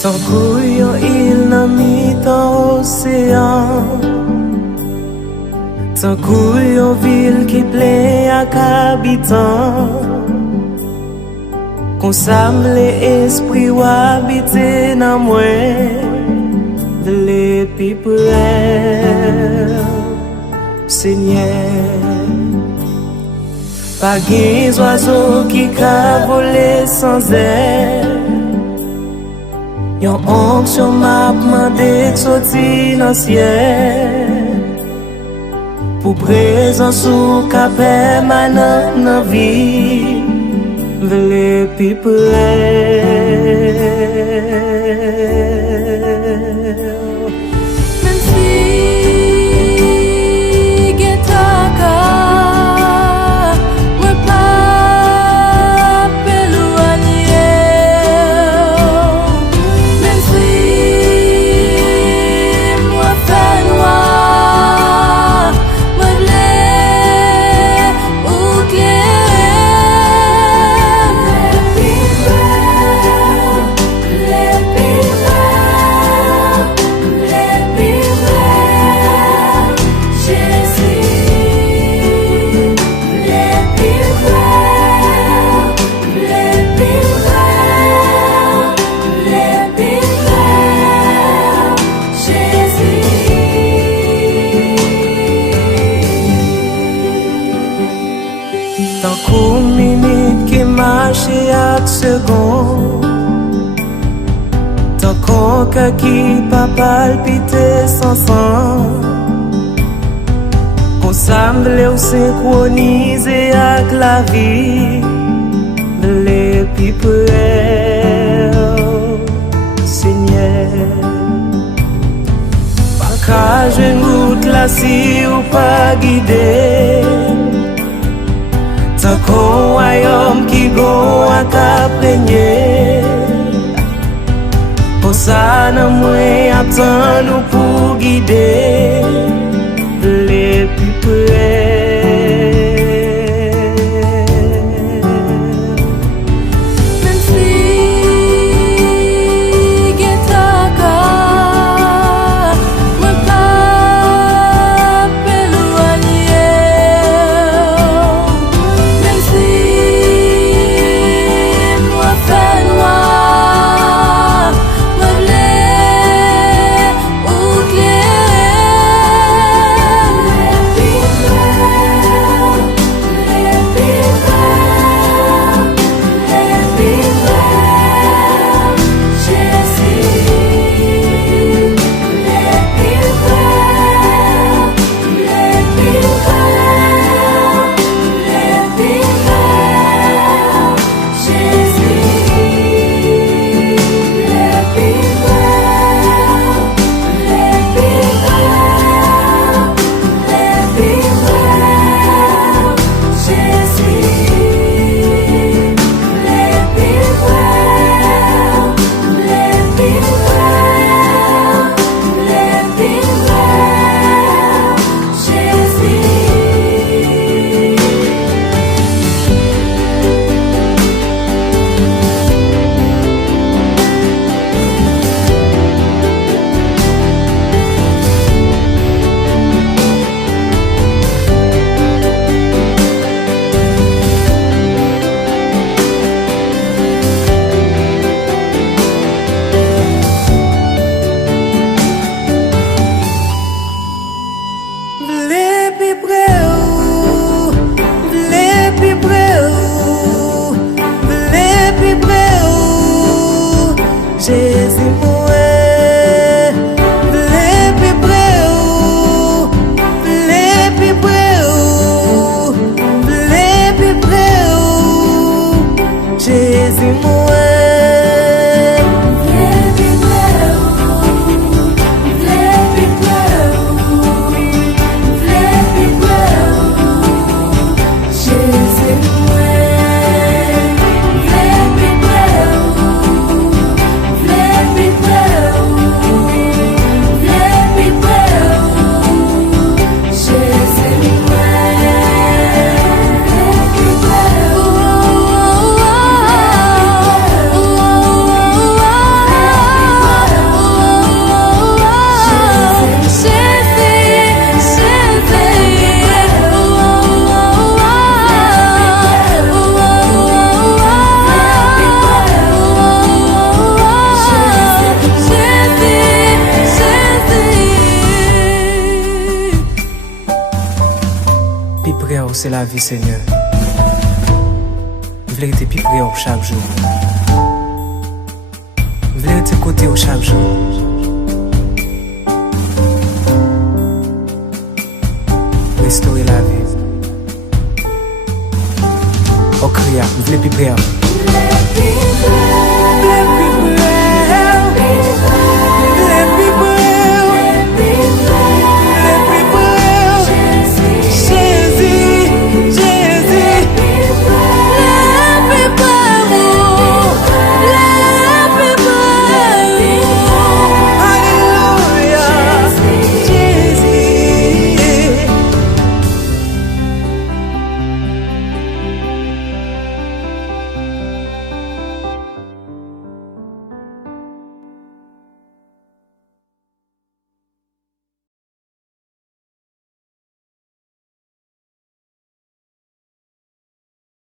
Tan kou yon il nan mitan osean, tan kou yon vil ki ple ak abitan. Konsamble espri wabite nan mwen, vle pi prel, Seigneur. Pa gen oizo ki ka vole sans el, yon onksyon map mande soti nan ciel, pou prezans ou ka permanent nan vi, vle pi prel. Tan kou minute ki mache ak seconde, tan kon ka ki pa palpite sans san, konsamble ou synkronize ak la vi, vle pi prel, Seigneur. Pa ka jwen gout la si ou pa guide, tan kon wayom ki go ak aprenye, posa nan mwen ap tan nou pou guide, vle pi prel. ou c'est la vie, Seigneur. Je voulais être plus près chaque jour. Je voulais être côté chaque jour. Restaurer la vie. Au cria, je voulais plus près.